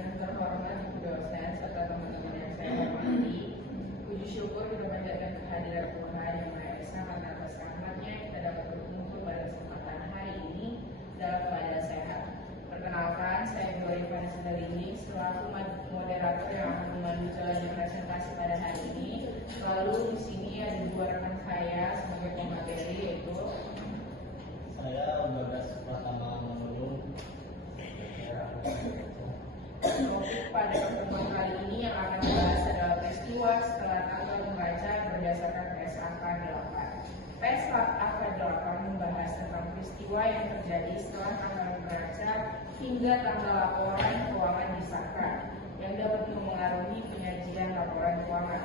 Yang terhormat Ibu dosen serta teman-teman yang saya hormati, puji syukur kita panjatkan kehadiran Tuhan Yang Maha Esa karena atas rahmatnya kita dapat berkumpul pada kesempatan hari ini dalam keadaan sehat. Perkenalkan, saya Bu Rifana Sindarini selaku moderator yang akan memandu jalannya presentasi pada hari ini. Lalu di sini ada dua rekan saya sebagai pemateri, yaitu saya Bagas Pratama Manulung. Topik pada pertemuan kali ini yang akan dibahas adalah peristiwa setelah tanggal membaca berdasarkan PSAK 8. PSAK 8 membahas tentang peristiwa yang terjadi setelah tanggal membaca hingga tanggal laporan keuangan disahkan yang dapat mempengaruhi penyajian laporan keuangan.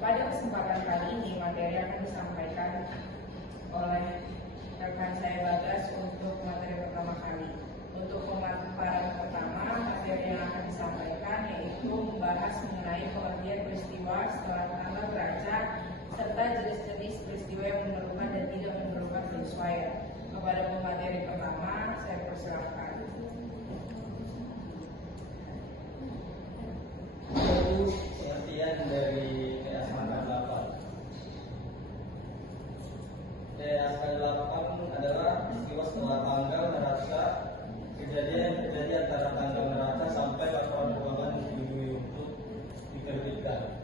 Pada kesempatan kali ini materi akan disampaikan oleh rekan saya Bagas untuk materi pertama kali. Untuk pemaparan pertama, materi yang akan disampaikan yaitu membahas mengenai pengertian peristiwa setelah tanggal beraca serta jenis-jenis peristiwa yang memerlukan dan tidak memerlukan penyesuaian. Kepada pemateri pertama, saya persilakan. Itu pengertian dari PSAK 8. PSAK 8 adalah peristiwa setelah tanggal neraca kejadian antara tanggal neraca sampai laporan keuangan disetujui untuk diterbitkan.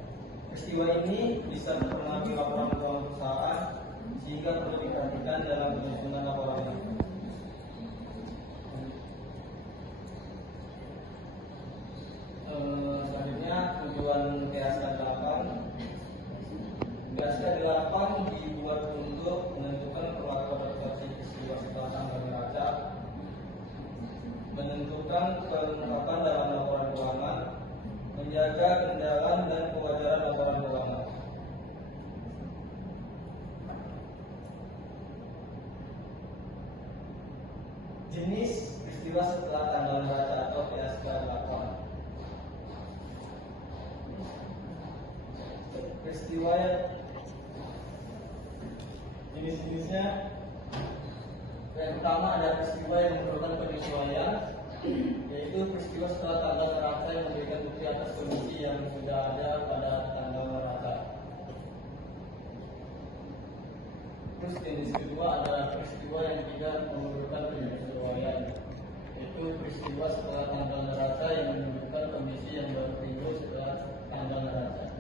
Peristiwa ini bisa mempengaruhi laporan keuangan perusahaan sehingga perlu diperhatikan dalam penyusunan laporan itu. Selanjutnya tujuan PSAK 8. PSAK 8 dibuat untuk menentukan perlakuan adaptasi peristiwa setelah tanggal neraca, menentukan kelengkapan dalam laporan keuangan, menjaga kendalaan dan kewajaran laporan keuangan. Jenis peristiwa setelah tanggal neraca atau PSAK 8. Peristiwa jenis-jenisnya, yang pertama ada peristiwa yang memerlukan penyesuaian, yaitu peristiwa setelah tanggal neraca yang memberikan bukti atas kondisi yang sudah ada pada tanggal neraca. Terus jenis kedua adalah peristiwa yang tidak memerlukan penyesuaian, yaitu peristiwa setelah tanggal neraca yang menunjukkan kondisi yang baru timbul setelah tanggal neraca.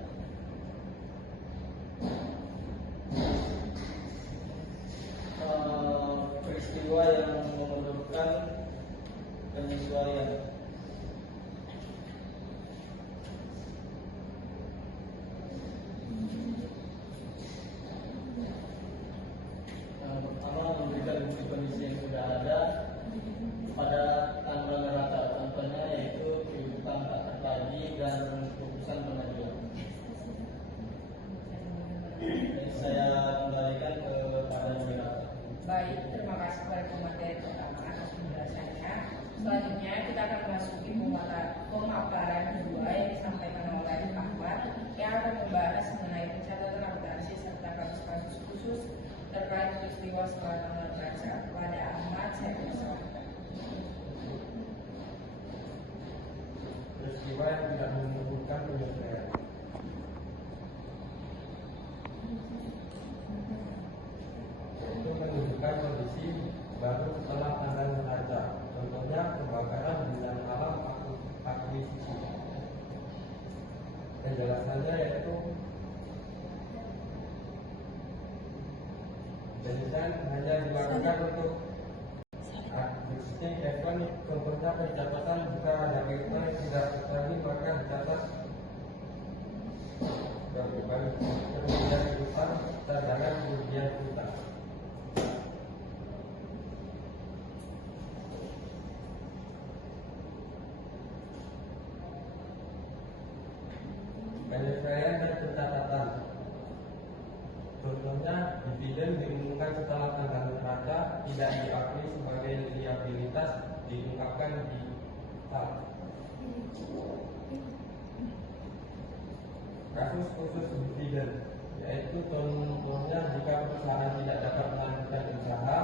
Peristiwa yang memerlukan penyesuaian. Pertama, memberikan bukti kondisi yang sudah ada pada tanggal neraca. Contohnya yaitu kehidupan tak terlagi dan keputusan pengadilan. Jadi saya kembalikan kepada moderator. Baik, terima kasih kepada pemateri pertama atas penjelasannya. Selanjutnya kita akan memasuki pemaparan kedua yang disampaikan oleh Ahmad yang akan membahas mengenai pencatatan akuntansi serta kasus-kasus khusus terkait peristiwa setelah tanggal neraca. Kepada Ahmad, saya persilakan. Peristiwa yang tidak membutuhkan penyesuaian. Itu menunjukkan kondisi baru setelah tanggal neraca. Contohnya kebakaran bidang alam akuisisi. Penjelasannya yaitu penjelasan hanya dilakukan untuk akuisisi elektronik. Contohnya pencatatan jika ada elektronik tidak terjadi maka dicatat kerugian utang cadangan kerugian utang. Penyesuaian dan pencatatan. Contohnya dividen diumumkan setelah tanggal neraca tidak diakui sebagai liabilitas diungkapkan di TAP. Kasus khusus dividen, yaitu contohnya jika perusahaan tidak dapat melanjutkan usaha,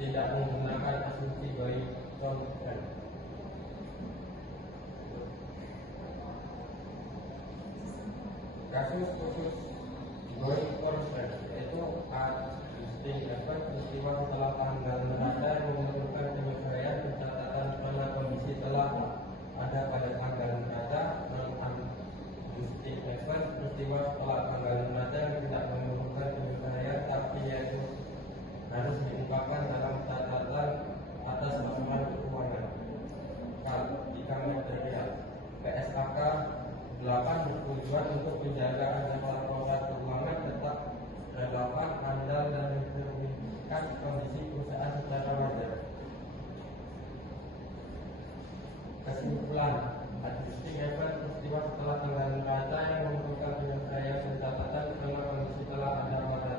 tidak menggunakan asumsi by contract. kasus khusus going forward, yaitu listing peristiwa setelah tanggal neraca yang memerlukan penyesuaian pencatatan mana kondisi telah ada pada tanggal neraca, listing peristiwa setelah tanggal neraca yang tidak memerlukan penyesuaian tapi yaitu harus diungkapkan dalam catatan atas laporan keuangan. Jika material PSAK 8 bertujuan untuk penjagaan data proses keuangan tetap relevan, andal dan mencerminkan kondisi perusahaan secara wajar. Kesimpulan, listing peristiwa setelah tanggal neraca yang memerlukan penyesuaian pencatatan karena kondisi telah ada pada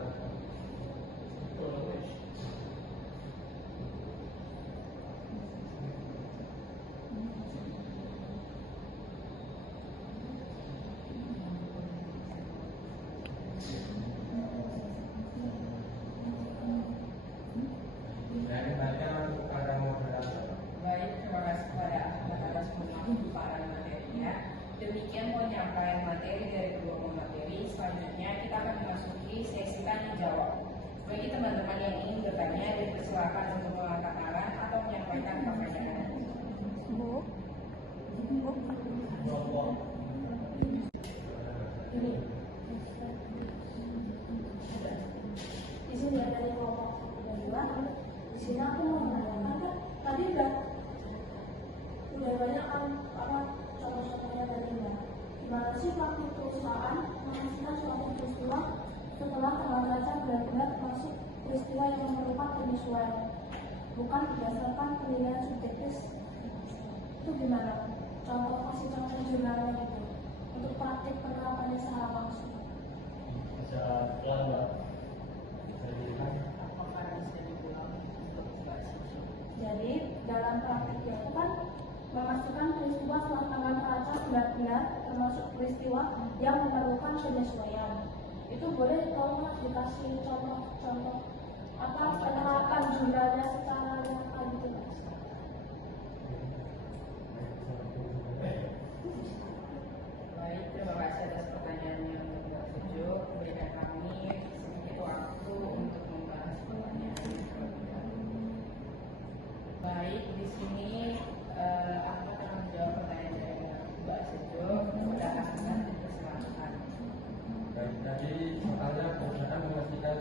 Baik, terima kasih kepada atas pemaparan materinya. Demikian penyampaian materi dari kedua pemateri. Selanjutnya kita akan memasuki sesi tanya jawab. Bagi teman-teman yang ingin bertanya, dipersilakan untuk mengangkat tangan atau menyampaikan pertanyaan. Di sini ada dari kelompok kedua. Di sini aku mau menanyakan kan tadi udah banyak kan apa contoh-contohnya dari Mbak. Gimana sih waktu perusahaan menghasilkan suatu peristiwa setelah tanggal neraca benar-benar masuk peristiwa yang memerlukan penyesuaian, bukan berdasarkan penilaian subjektif? Itu gimana? Kasih contoh jurnalnya gitu untuk praktik penerapannya secara langsung. Apakah bisa diulang untuk Mbak Sisi? Jadi dalam praktiknya itu kan memastikan peristiwa setelah tanggal neraca benar-benar termasuk peristiwa yang memerlukan penyesuaian. Itu boleh tolong dikasih contoh-contoh apa penerapan jurnalnya secara nyata gitu Mas? Baik, terima kasih atas pertanyaan yang Mbak Sujo. Berikan kami sedikit waktu untuk membahas pertanyaan ini terlebih dahulu. Baik, di sini aku akan menjawab pertanyaan dari Mbak Sujo. Sudah akan dipersilakan. Baik, jadi soalnya perusahaan memastikan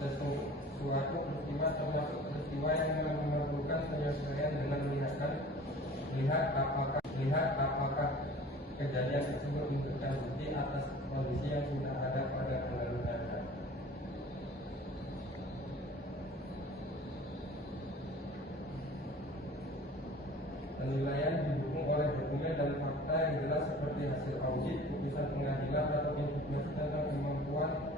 sesuatu peristiwa termasuk peristiwa yang memerlukan penyesuaian dengan melihat apakah kejadian tersebut menunjukkan bukti atas kondisi yang sudah ada pada tanggal neraca. Penilaian didukung oleh dokumen dan fakta yang jelas seperti hasil audit, putusan pengadilan atau informasi tentang kemampuan